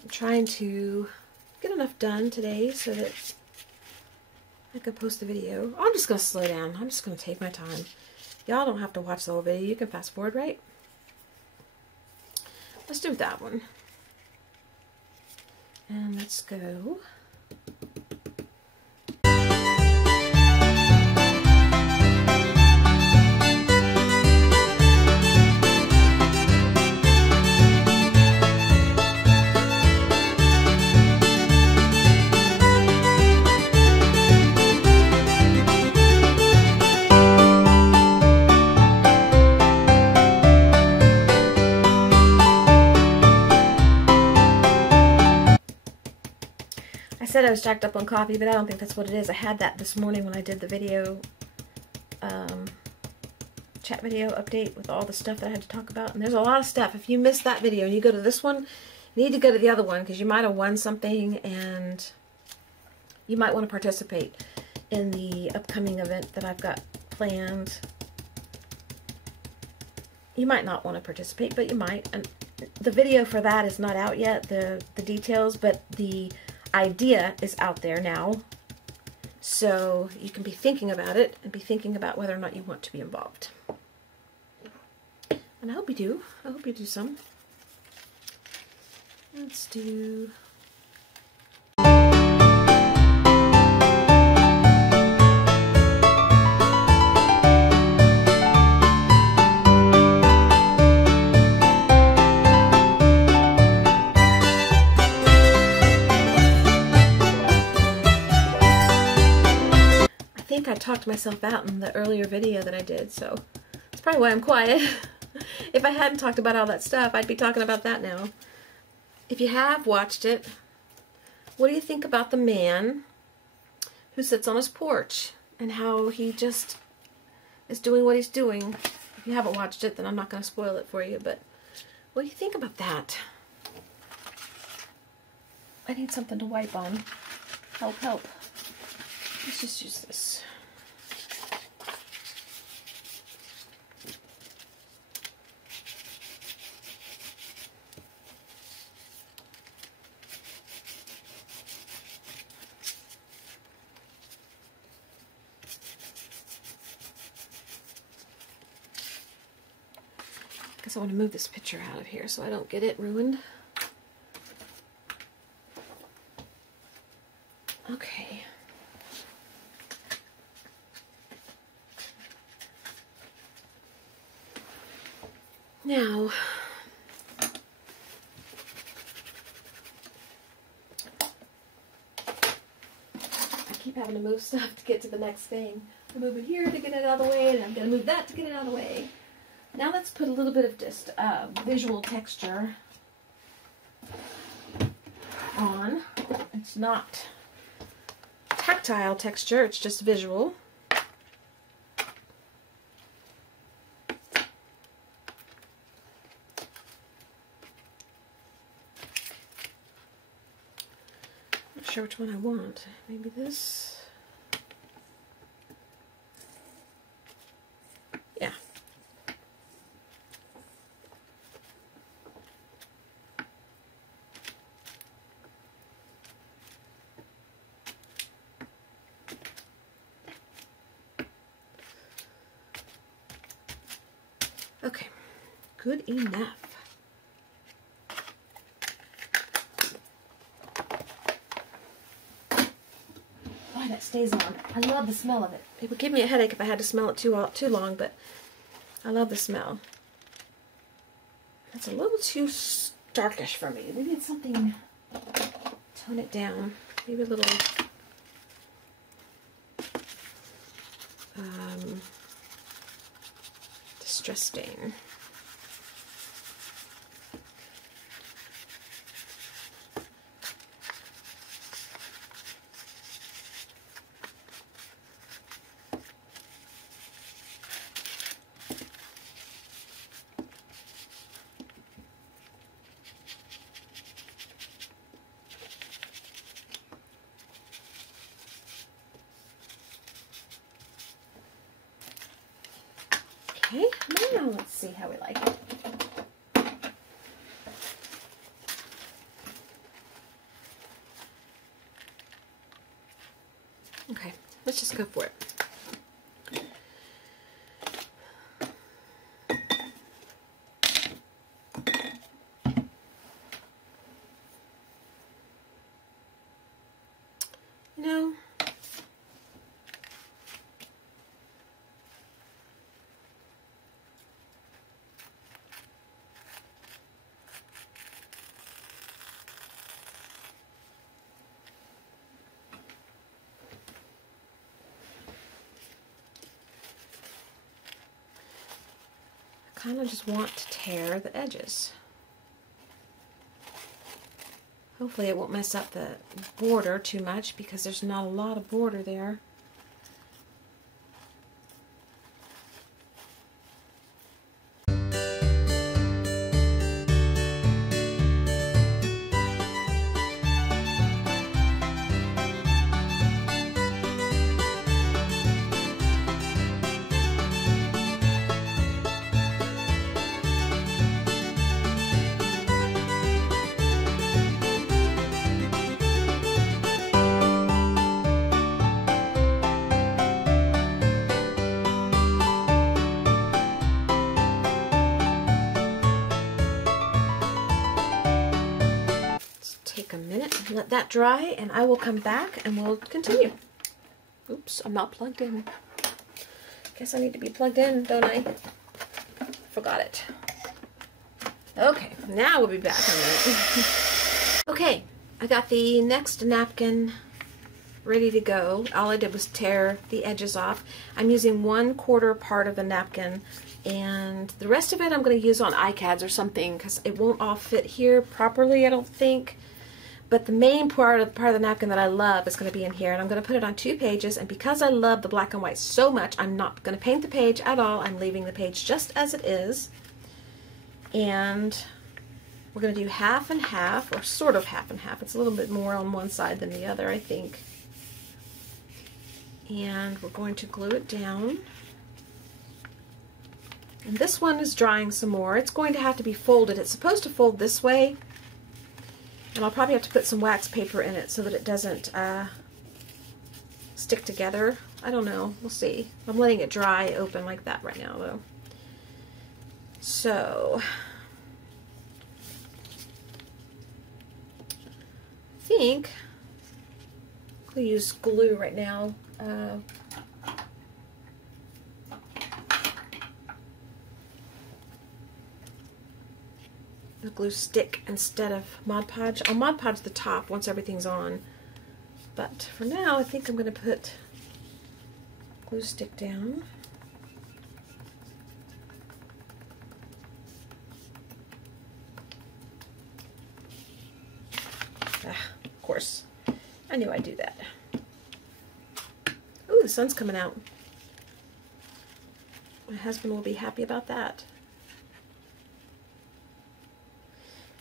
I'm trying to get enough done today so that I can post the video. I'm just going to slow down. I'm just going to take my time. Y'all don't have to watch the whole video. You can fast forward, right? Let's do that one. And let's go. I said I was jacked up on coffee, but I don't think that's what it is. I had that this morning when I did the video, chat video update with all the stuff that I had to talk about. And there's a lot of stuff. If you missed that video and you go to this one, you need to go to the other one because you might have won something and you might want to participate in the upcoming event that I've got planned. You might not want to participate, but you might. And the video for that is not out yet, the details, but the idea is out there now, so you can be thinking about it and be thinking about whether or not you want to be involved. And I hope you do. I hope you do some. Let's do... I talked myself out in the earlier video that I did, so that's probably why I'm quiet. If I hadn't talked about all that stuff, I'd be talking about that now. If you have watched it, what do you think about the man who sits on his porch and how he just is doing what he's doing? If you haven't watched it, then I'm not going to spoil it for you, but what do you think about that? I need something to wipe on. Help, help. Let's just use this. I guess I want to move this picture out of here so I don't get it ruined. Okay. Now, I keep having to move stuff to get to the next thing. I'm moving here to get it out of the way, and I'm going to move that to get it out of the way. Now let's put a little bit of just visual texture on. It's not tactile texture, it's just visual. Not sure which one I want. Maybe this. Yeah. Okay, good enough. Boy, that stays on. I love the smell of it. It would give me a headache if I had to smell it too long, but I love the smell. It's a little too starkish for me. We need something, tone it down. Maybe a little, distress stain. Okay, now let's see how we like it. Okay, let's just go for it. You know, I kind of just want to tear the edges. Hopefully it won't mess up the border too much because there's not a lot of border there. Take a minute and let that dry, and I will come back and we'll continue. Oops, I'm not plugged in. Guess I need to be plugged in, don't I? Forgot it. Okay, now we'll be back in a minute. Okay, I got the next napkin ready to go. All I did was tear the edges off. I'm using 1/4 part of the napkin, and the rest of it I'm going to use on iCads or something because it won't all fit here properly, I don't think. But the main part of the napkin that I love is going to be in here, and I'm going to put it on 2 pages, and because I love the black and white so much, I'm not going to paint the page at all. I'm leaving the page just as it is. And we're going to do half and half, or sort of half and half. It's a little bit more on one side than the other, I think. And we're going to glue it down. And this one is drying some more. It's going to have to be folded. It's supposed to fold this way. And I'll probably have to put some wax paper in it so that it doesn't stick together. I don't know. We'll see. I'm letting it dry open like that right now, though. So, I think I'll use glue right now. The glue stick instead of Mod Podge. I'll Mod Podge the top once everything's on. But for now, I think I'm going to put glue stick down. Of course. I knew I'd do that. Ooh, the sun's coming out. My husband will be happy about that.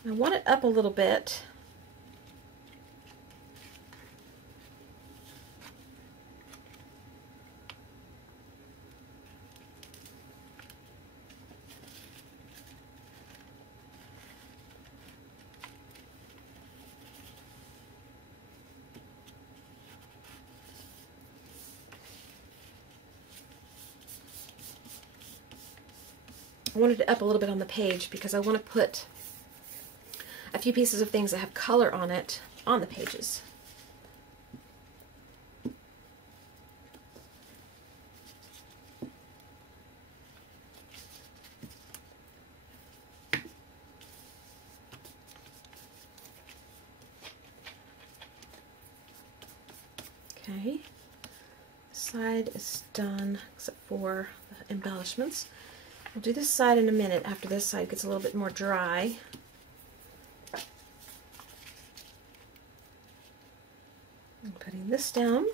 I want it up a little bit. I wanted it up a little bit on the page because I want to put a few pieces of things that have color on it on the pages. Okay, this side is done except for the embellishments. We'll do this side in a minute after this side gets a little bit more dry. I'm putting this down.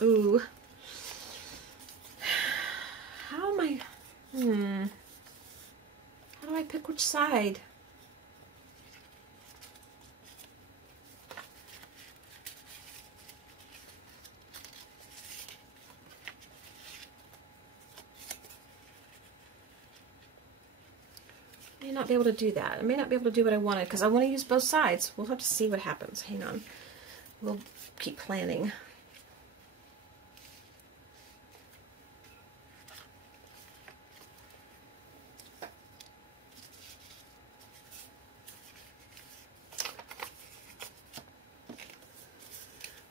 Ooh. How am I? How do I pick which side? I may not be able to do that. I may not be able to do what I wanted because I want to use both sides. We'll have to see what happens. Hang on. We'll keep planning.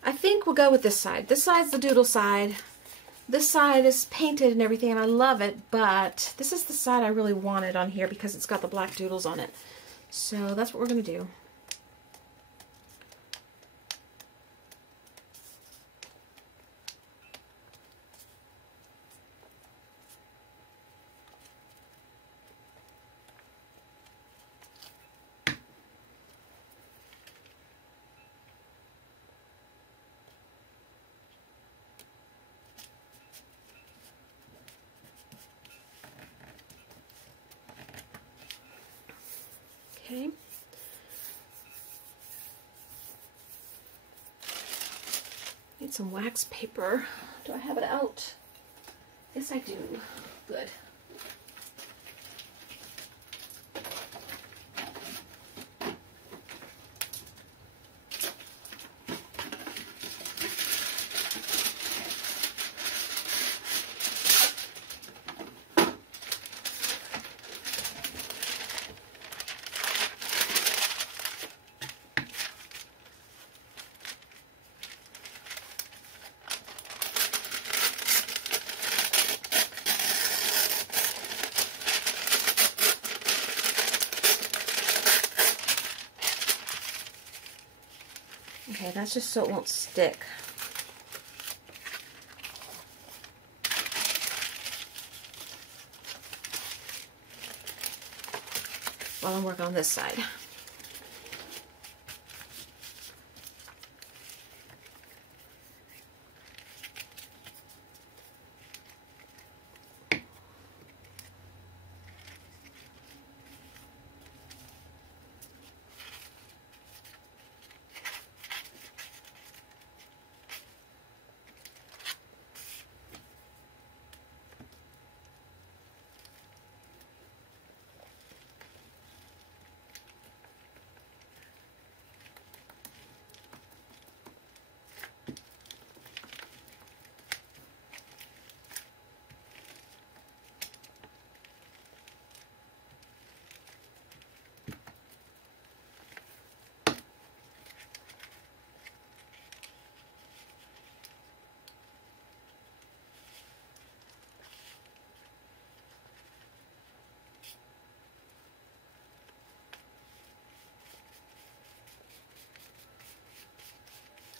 I think we'll go with this side. This side's the doodle side. This side is painted and everything, and I love it, but this is the side I really wanted on here because it's got the black doodles on it. So that's what we're going to do. Okay. Need some wax paper. Do I have it out? Yes, I do. Good. Okay, that's just so it won't stick. While I'm working on this side.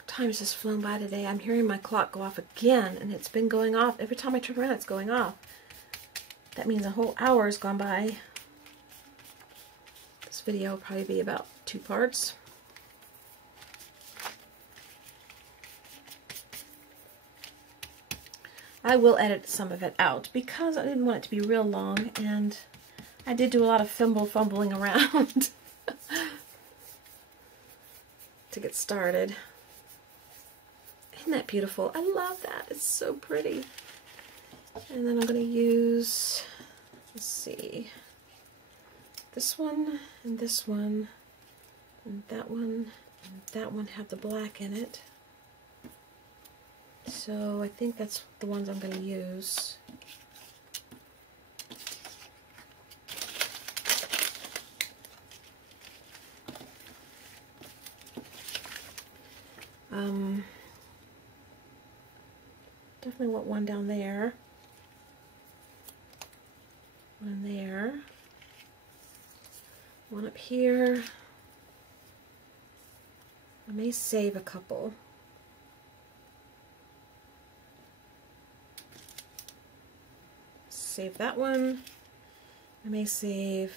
Time's just flown by today. I'm hearing my clock go off again, and it's been going off. Every time I turn around, it's going off. That means a whole hour has gone by. This video will probably be about 2 parts. I will edit some of it out because I didn't want it to be real long, and I did do a lot of fumbling around to get started. Isn't that beautiful? I love that. It's so pretty. And then I'm going to use, let's see, this one, and that one and that one have the black in it. So I think that's the ones I'm going to use. Definitely want one down there. One there. One up here. I may save a couple. Save that one. I may save,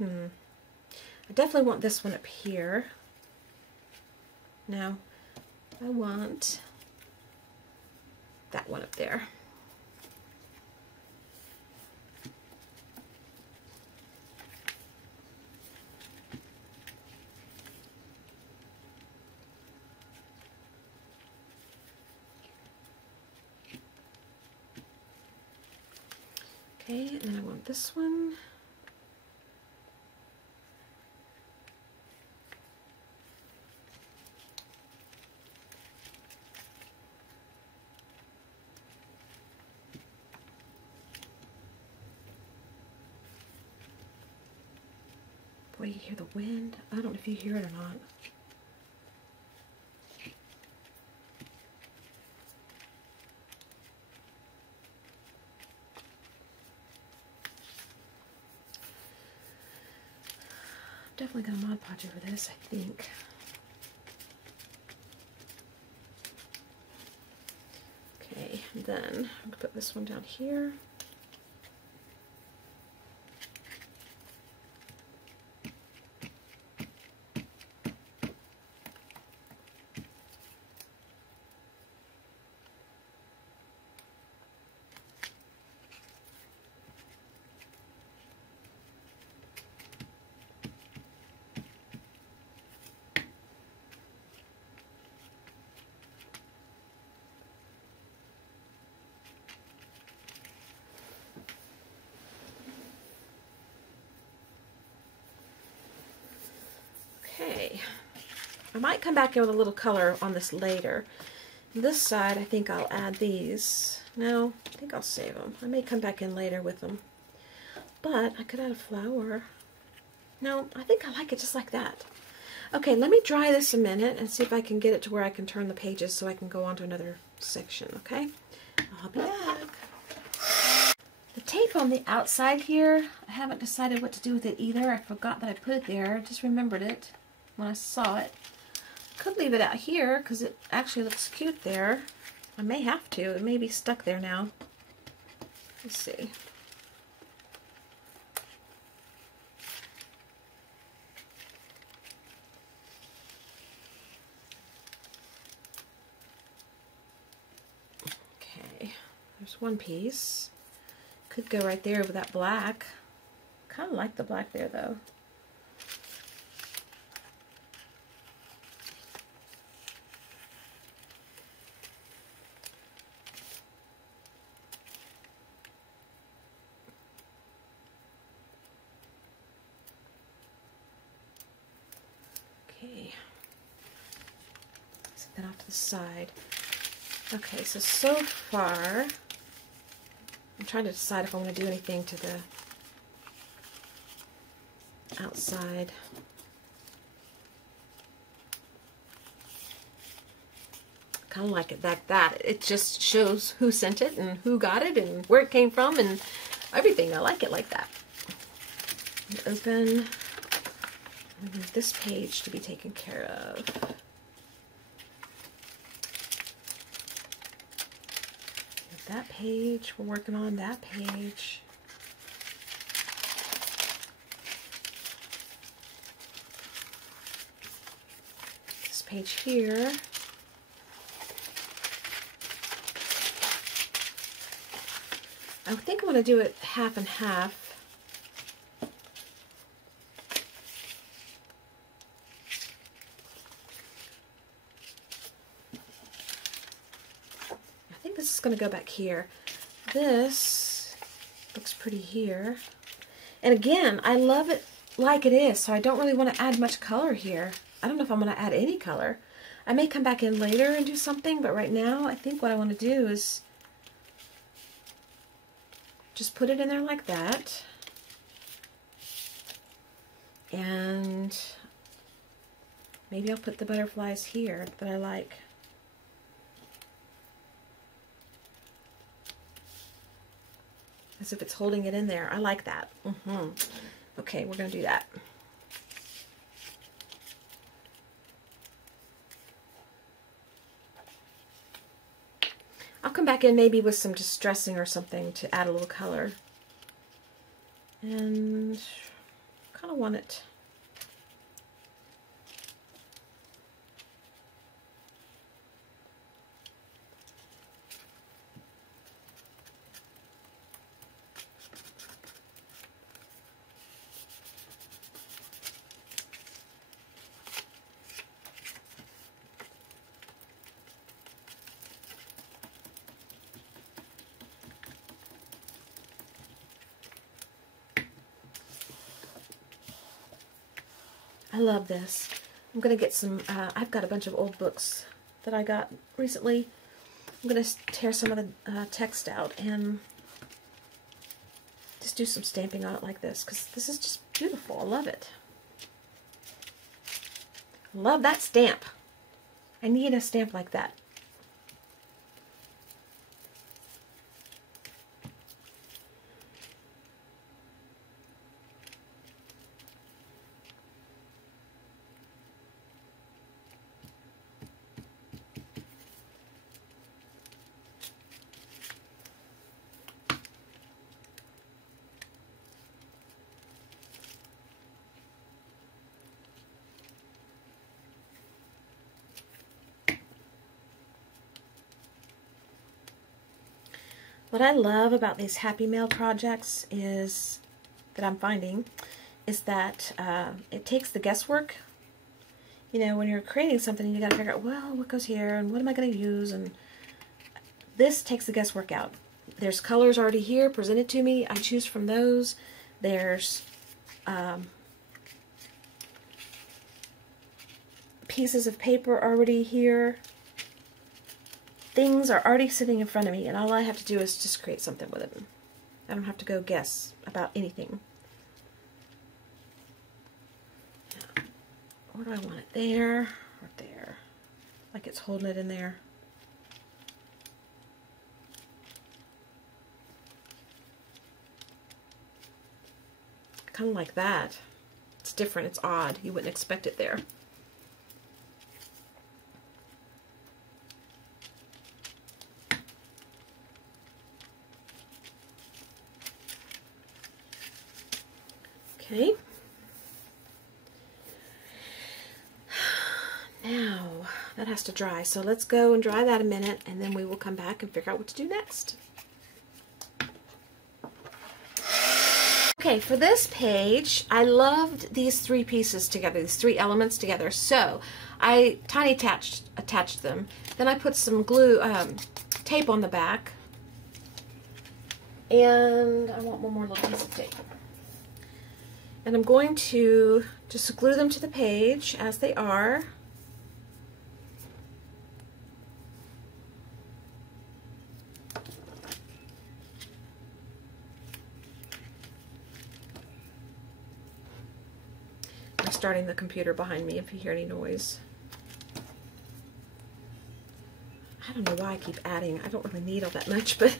I definitely want this one up here. Now, I want that one up there. Okay, and then I want this one. Boy, you hear the wind? I don't know if you hear it or not. definitely got a Mod Podge over this, I think. Okay, and then I'm going to put this one down here. Okay, I might come back in with a little color on this later. This side, I think I'll add these. No, I think I'll save them. I may come back in later with them. But I could add a flower. No, I think I like it just like that. Okay, let me dry this a minute and see if I can get it to where I can turn the pages so I can go on to another section, okay? I'll be back. The tape on the outside here, I haven't decided what to do with it either. I forgot that I put it there. I just remembered it when I saw it. I could leave it out here because it actually looks cute there. I may have to. It may be stuck there now. Let's see. Okay, there's one piece. Could go right there with that black. Kind of like the black there though. Okay, set that off to the side. Okay, so far, I'm trying to decide if I want to do anything to the outside. Kind of like it like that. It just shows who sent it and who got it and where it came from and everything. I like it like that. Open. I need this page to be taken care of. That page, we're working on that page. This page here. I think I'm going to do it half and half. This is going to go back here. This looks pretty here. And again, I love it like it is, so I don't really want to add much color here. I don't know if I'm going to add any color. I may come back in later and do something, but right now I think what I want to do is just put it in there like that. And maybe I'll put the butterflies here that I like. As if it's holding it in there. I like that. Okay, we're going to do that. I'll come back in maybe with some distressing or something to add a little color. And kind of want it. I love this. I'm going to get some, I've got a bunch of old books that I got recently. I'm going to tear some of the text out and just do some stamping on it like this, because this is just beautiful. I love it. Love that stamp. I need a stamp like that. What I love about these Happy Mail projects is, that I'm finding, is that it takes the guesswork. You know, when you're creating something, you got to figure out, well, what goes here, and what am I going to use, and this takes the guesswork out. There's colors already here presented to me. I choose from those. There's pieces of paper already here. Things are already sitting in front of me, and all I have to do is just create something with it. I don't have to go guess about anything. Where do I want it? There or there? Like it's holding it in there. Kind of like that. It's different. It's odd. You wouldn't expect it there. Okay. Now, that has to dry. So let's go and dry that a minute, and then we will come back and figure out what to do next. Okay, for this page, I loved these three pieces together, these three elements together. So I tiny attached them. Then I put some glue, tape on the back. And I want one more little piece of tape. And I'm going to just glue them to the page as they are. I'm starting the computer behind me if you hear any noise. I don't know why I keep adding. I don't really need all that much, but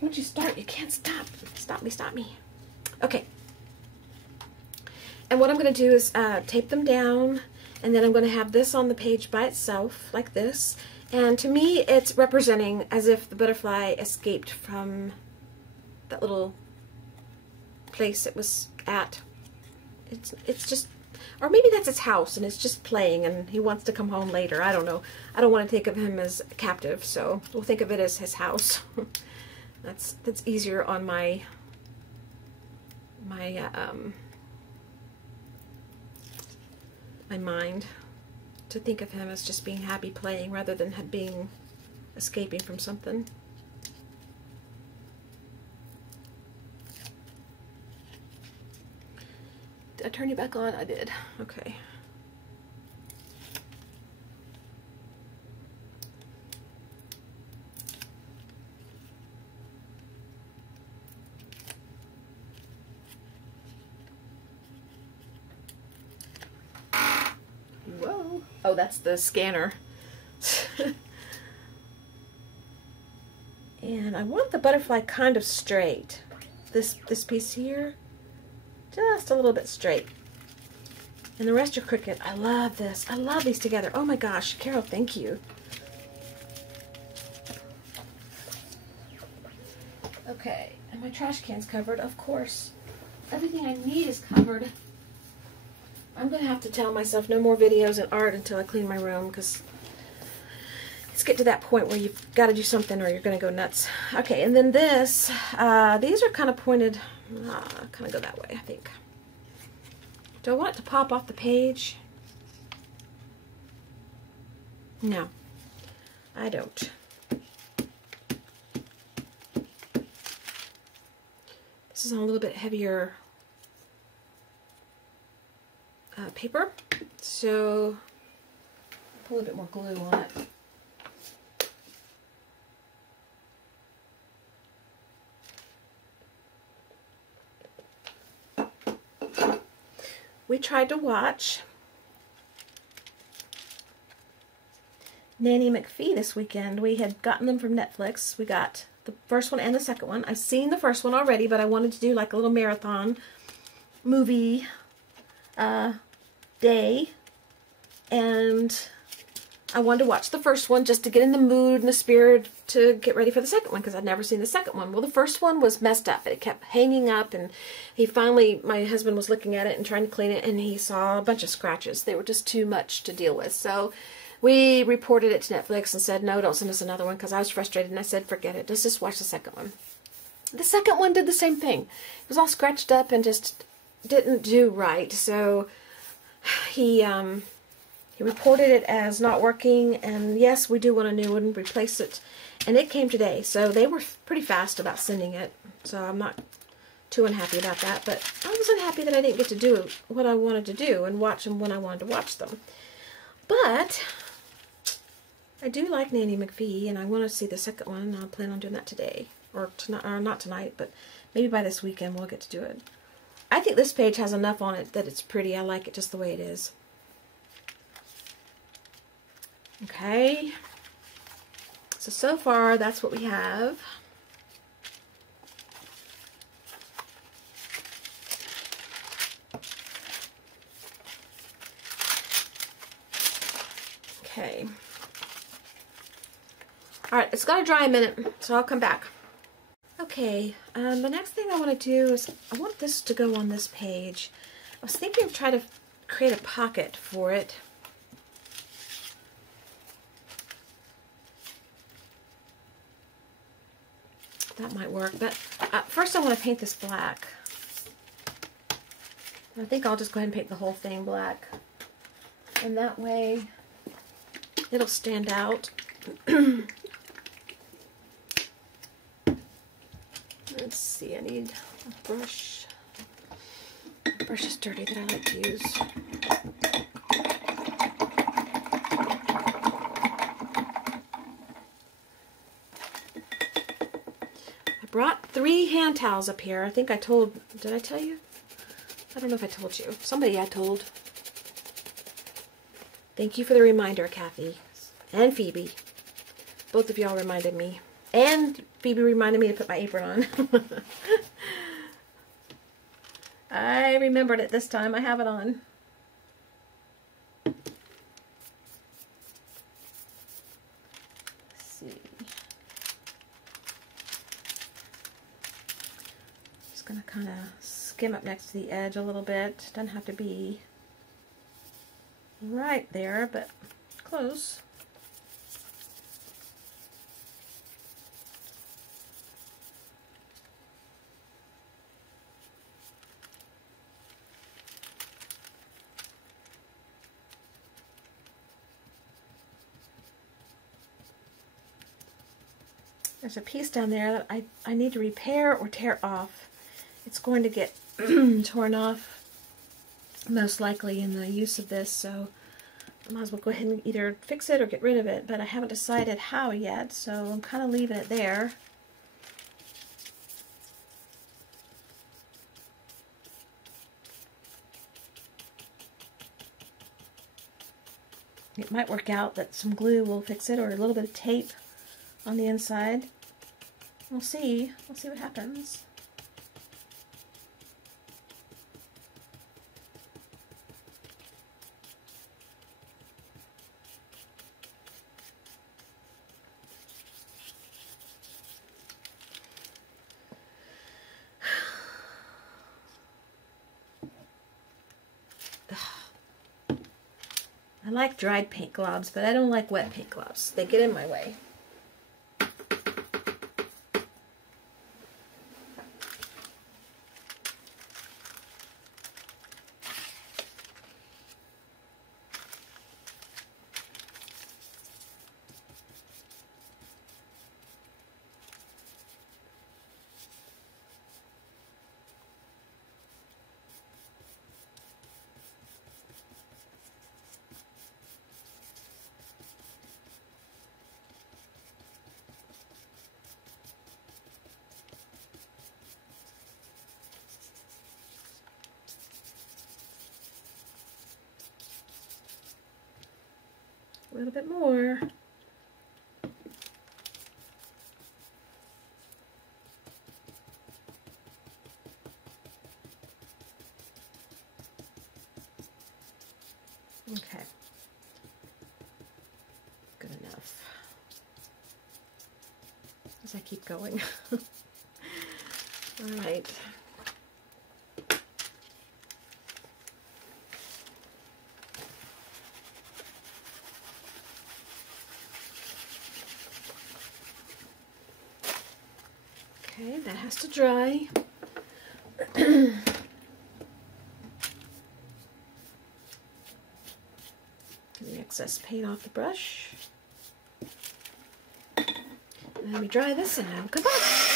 once you start, you can't stop. Stop me, stop me. Okay. And what I'm going to do is tape them down, and then I'm going to have this on the page by itself, like this. And to me, it's representing as if the butterfly escaped from that little place it was at. It's just, or maybe that's its house, and it's just playing, and he wants to come home later. I don't know. I don't want to think of him as captive, so we'll think of it as his house. That's easier on my mind, to think of him as just being happy playing rather than being escaping from something. Did I turn you back on? I did. Okay. Whoa. Oh, that's the scanner. And I want the butterfly kind of straight. This piece here, just a little bit straight. And the rest are crooked. I love this. I love these together. Oh my gosh, Carol, thank you. Okay, and my trash can's covered, of course. Everything I need is covered. I'm going to have to tell myself no more videos and art until I clean my room, because it's get to that point where you've got to do something or you're going to go nuts. Okay, and then this, these are kind of pointed, kind of go that way, I think. Do I want it to pop off the page? No, I don't. This is on a little bit heavier paper, so put a little bit more glue on it. We tried to watch Nanny McPhee this weekend. We had gotten them from Netflix. We got the first one and the second one. I've seen the first one already, but I wanted to do like a little marathon movie day, and I wanted to watch the first one just to get in the mood and the spirit to get ready for the second one, because I'd never seen the second one. Well, the first one was messed up. It kept hanging up, and he finally, my husband was looking at it and trying to clean it, and he saw a bunch of scratches. They were just too much to deal with. So We reported it to Netflix and said, no, don't send us another one, because I was frustrated, and I said, forget it. Just watch the second one. The second one did the same thing. It was all scratched up and just didn't do right. So he reported it as not working, and yes, we do want a new one, replace it. And it came today, so they were pretty fast about sending it. So I'm not too unhappy about that, but I was unhappy that I didn't get to do what I wanted to do and watch them when I wanted to watch them. But I do like Nanny McPhee, and I want to see the second one, and I'll plan on doing that today. Or tonight, or not tonight, but maybe by this weekend we'll get to do it. I think this page has enough on it that it's pretty. I like it just the way it is. Okay. So far, that's what we have. Okay. Alright, it's got to dry a minute, so I'll come back. Okay, the next thing I want to do is, I want this to go on this page. I was thinking of trying to create a pocket for it. That might work, but first I want to paint this black. I think I'll just go ahead and paint the whole thing black. And that way, it'll stand out. Let's see, I need a brush. The brush is dirty that I like to use. I brought 3 hand towels up here. I think I told, did I tell you? I don't know if I told you. Somebody I told. Thank you for the reminder, Kathy. And Phoebe. Both of y'all reminded me. And Phoebe reminded me to put my apron on. I remembered it this time. I have it on. Let's see. Just going to kind of skim up next to the edge a little bit. Doesn't have to be right there, but close. There's a piece down there that I need to repair or tear off. It's going to get torn off most likely in the use of this, so I might as well go ahead and either fix it or get rid of it, but I haven't decided how yet, so I'm kind of leaving it there. It might work out that some glue will fix it, or a little bit of tape on the inside. We'll see. We'll see what happens. I like dried paint globs, but I don't like wet paint globs. They get in my way. A little bit more. Okay. Good enough. As I keep going. All right. Okay, that has to dry. Get the excess paint off the brush. And then we dry this out. Come on!